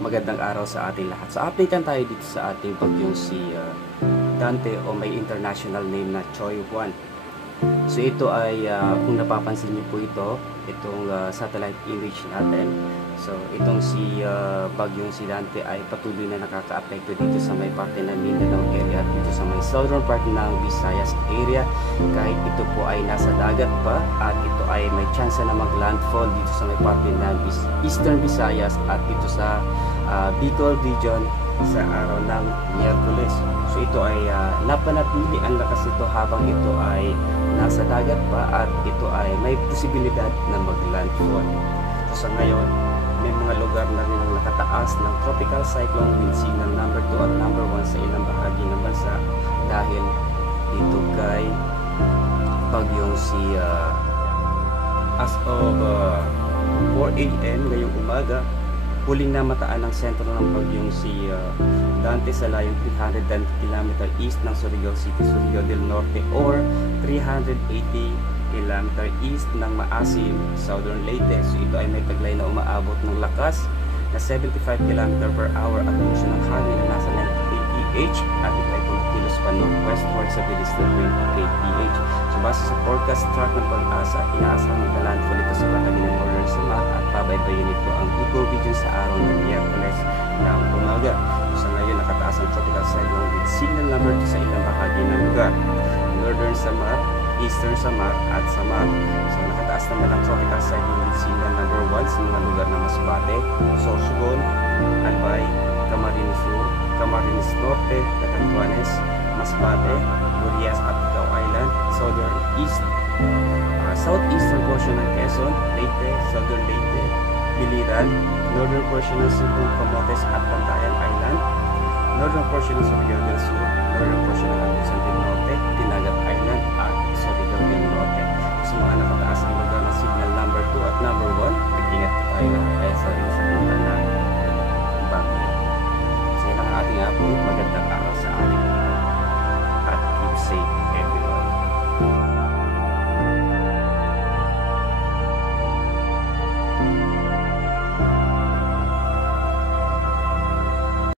Magandang araw sa ating lahat. So updatean tayo dito sa ating bagyong si Dante o may international name na Choi Juan. So ito ay kung napapansin niyo po itong satellite image natin. So itong si bagyong si Dante ay patuloy na nakaka-apekto dito sa may parte ng Mindanao area at dito sa may southern part ng Visayas area. Kahit ito po ay nasa dagat pa at ito ay may chance na mag-landfall dito sa may parte ng Eastern Visayas at dito sa Bicol region sa araw ng Miyerkules. So ito ay napanatili ang lakas nito habang ito ay nasa dagat pa at ito ay may posibilidad na mag-landfall. So sa ngayon, may mga lugar na rin ang nakataas ng tropical cyclone wind signal number 2 at number 1 sa ilang bahagi ng bansa dahil dito kay bagyong si as of 4 a.m. ngayong umaga, huling namataan ng sentro ng bagyong si Dante sa layong 310 km east ng Surigao City, Surigao del Norte or 380 km east ng Maasim, Southern Leyte. So ito ay may taglay na umaabot ng lakas na 75 km per hour at motion ng hangin na nasa 90 kph at ito ay kumikilos pa northwestward sa bilis na 20 kph. So base sa forecast track ng Pag-asa, inaasahan magka-landfall ito sa bahagi ng Northern Samar at pabaybayin ito ang Bicol region sa araw ng Miyerkules ng umaga. So ngayon nakataas ang tropical cyclone with signal number 2 sa ilang bahagi ng lugar. Northern Samar, Eastern Samar at Samar. So nakataas naman ang tropical cyclone with signal number 1 sa mga lugar na Masbate, Sorsogon, Albay, Camarines Sur, Camarines Norte, Catanduanes, Masbate, Burias at Icao Island, Southern East, Southeastern portion ng Quezon, Leyte, Southern Leyte, Biliran, Northern portion ng Cebu, Camotes at Pantayan Island, Northern portion ng Surigao del Sur, Northern portion ng Agusan del Norte, Dinagat Island,